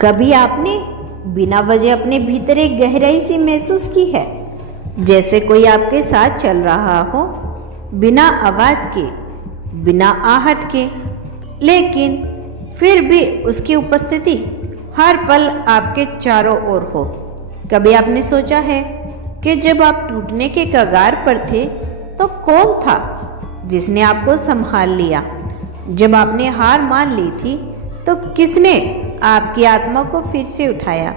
कभी आपने बिना वजह अपने भीतर एक गहराई सी महसूस की है, जैसे कोई आपके साथ चल रहा हो, बिना आवाज के, बिना आहट के, लेकिन फिर भी उसकी उपस्थिति हर पल आपके चारों ओर हो। कभी आपने सोचा है कि जब आप टूटने के कगार पर थे तो कौन था जिसने आपको संभाल लिया? जब आपने हार मान ली थी तो किसने आपकी आत्मा को फिर से उठाया?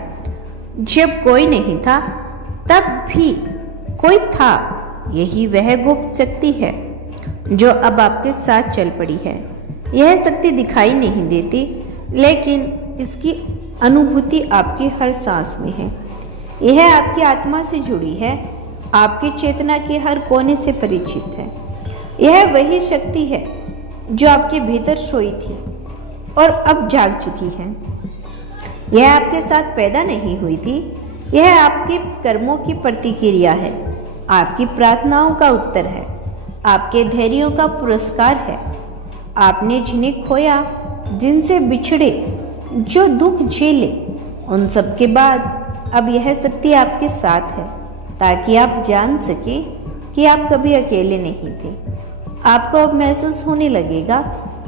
जब कोई नहीं था तब भी कोई था। यही वह गुप्त शक्ति है जो अब आपके साथ चल पड़ी है। यह शक्ति दिखाई नहीं देती, लेकिन इसकी अनुभूति आपकी हर सांस में है। यह आपकी आत्मा से जुड़ी है, आपकी चेतना के हर कोने से परिचित है। यह वही शक्ति है जो आपके भीतर सोई थी और अब जाग चुकी है। यह आपके साथ पैदा नहीं हुई थी, यह आपके कर्मों की प्रतिक्रिया है, आपकी प्रार्थनाओं का उत्तर है, आपके धैर्यों का पुरस्कार है। आपने जिन्हें खोया, जिनसे बिछड़े, जो दुख झेले, उन सब के बाद अब यह शक्ति आपके साथ है, ताकि आप जान सके कि आप कभी अकेले नहीं थे। आपको अब महसूस होने लगेगा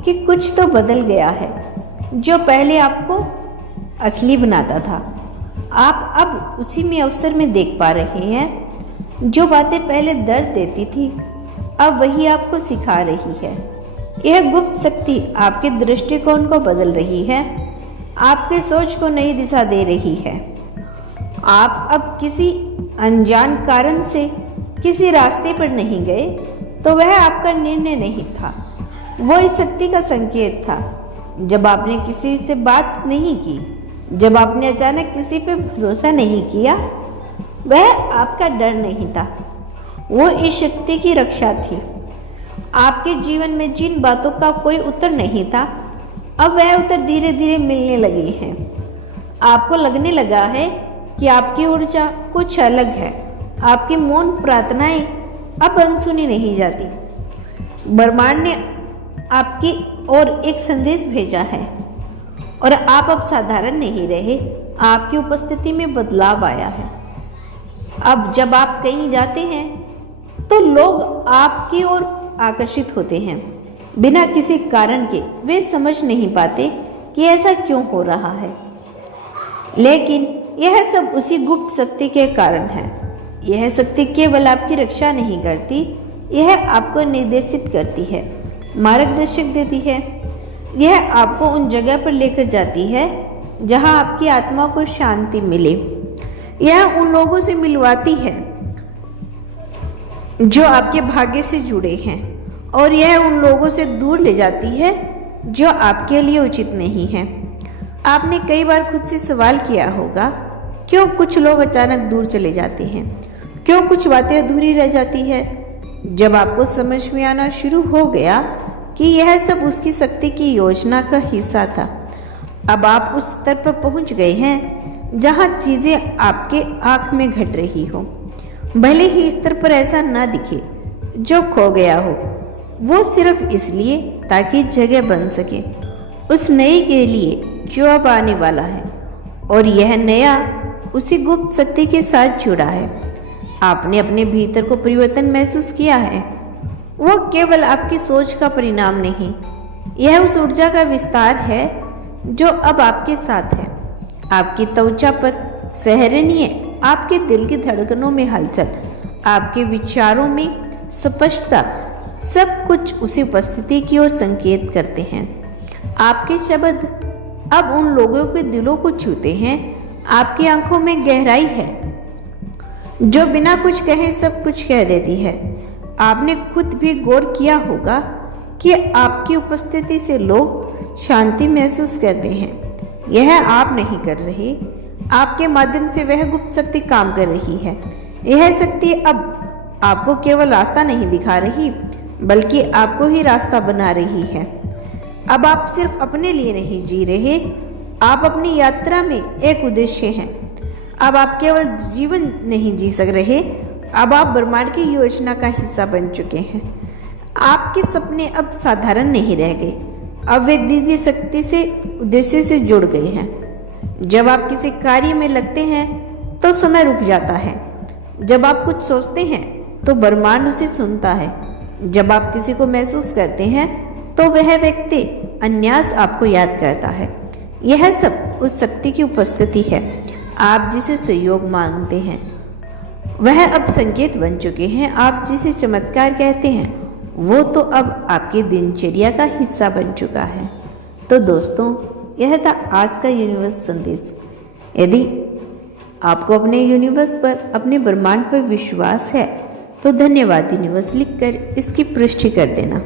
कि कुछ तो बदल गया है, जो पहले आपको असली बनाता था। आप अब उसी में अवसर में देख पा रहे हैं। जो बातें पहले दर्द देती थी, अब वही आपको सिखा रही है। यह गुप्त शक्ति आपके दृष्टिकोण को बदल रही है, आपके सोच को नई दिशा दे रही है। आप अब किसी अनजान कारण से किसी रास्ते पर नहीं गए, तो वह आपका निर्णय नहीं था, वो इस शक्ति का संकेत था। जब आपने किसी से बात नहीं की, जब आपने अचानक किसी पर भरोसा नहीं किया, वह आपका डर नहीं था, वो इस शक्ति की रक्षा थी। आपके जीवन में जिन बातों का कोई उत्तर नहीं था, अब वह उत्तर धीरे धीरे मिलने लगे हैं। आपको लगने लगा है कि आपकी ऊर्जा कुछ अलग है। आपकी मौन प्रार्थनाएं अब अनसुनी नहीं जाती। ब्रह्मांड ने आपकी ओर एक संदेश भेजा है और आप अब साधारण नहीं रहे। आपकी उपस्थिति में बदलाव आया है। अब जब आप कहीं जाते हैं तो लोग आपकी ओर आकर्षित होते हैं, बिना किसी कारण के। वे समझ नहीं पाते कि ऐसा क्यों हो रहा है, लेकिन यह सब उसी गुप्त शक्ति के कारण है। यह शक्ति केवल आपकी रक्षा नहीं करती, यह आपको निर्देशित करती है, मार्गदर्शक देती है। यह आपको उन जगह पर लेकर जाती है जहां आपकी आत्मा को शांति मिले। यह उन लोगों से मिलवाती है जो आपके भाग्य से जुड़े हैं, और यह उन लोगों से दूर ले जाती है जो आपके लिए उचित नहीं है। आपने कई बार खुद से सवाल किया होगा, क्यों कुछ लोग अचानक दूर चले जाते हैं, क्यों कुछ बातें अधूरी रह जाती है। जब आपको समझ में आना शुरू हो गया कि यह सब उसकी शक्ति की योजना का हिस्सा था, अब आप उस स्तर पर पहुंच गए हैं जहां चीजें आपके आंख में घट रही हो। भले ही इस स्तर पर ऐसा ना दिखे जो खो गया हो, वो सिर्फ इसलिए ताकि जगह बन सके उस नए के लिए जो अब आने वाला है। और यह नया उसी गुप्त शक्ति के साथ जुड़ा है। आपने अपने भीतर को परिवर्तन महसूस किया है। वो केवल आपकी सोच का परिणाम नहीं, यह उस ऊर्जा का विस्तार है जो अब आपके साथ है। आपकी त्वचा पर सहरनीय, आपके दिल की धड़कनों में हलचल, आपके विचारों में स्पष्टता, सब कुछ उसी उपस्थिति की ओर संकेत करते हैं। आपके शब्द अब उन लोगों के दिलों को छूते हैं। आपकी आंखों में गहराई है जो बिना कुछ कहे सब कुछ कह देती है। आपने खुद भी गौर किया होगा कि आपकी उपस्थिति से लोग शांति महसूस करते हैं। यह आप नहीं कर रहे, आपके माध्यम से वह गुप्त शक्ति काम कर रही है। यह शक्ति अब आपको केवल रास्ता नहीं दिखा रही, बल्कि आपको ही रास्ता बना रही है। अब आप सिर्फ अपने लिए नहीं जी रहे, आप अपनी यात्रा में एक उद्देश्य हैं। अब आप केवल जीवन नहीं जी सक रहे, अब आप ब्रह्मांड की योजना का हिस्सा बन चुके हैं। आपके सपने अब साधारण नहीं रह गए, अब वे दिव्य शक्ति से, उद्देश्य से जुड़ गए हैं। जब आप किसी कार्य में लगते हैं तो समय रुक जाता है। जब आप कुछ सोचते हैं तो ब्रह्मांड उसे सुनता है। जब आप किसी को महसूस करते हैं तो वह व्यक्ति अन्यास आपको याद करता है। यह सब उस शक्ति की उपस्थिति है। आप जिसे सहयोग मानते हैं वह अब संकेत बन चुके हैं। आप जिसे चमत्कार कहते हैं वो तो अब आपकी दिनचर्या का हिस्सा बन चुका है। तो दोस्तों, यह था आज का यूनिवर्स संदेश। यदि आपको अपने यूनिवर्स पर, अपने ब्रह्मांड पर विश्वास है तो धन्यवाद यूनिवर्स लिखकर इसकी पुष्टि कर देना।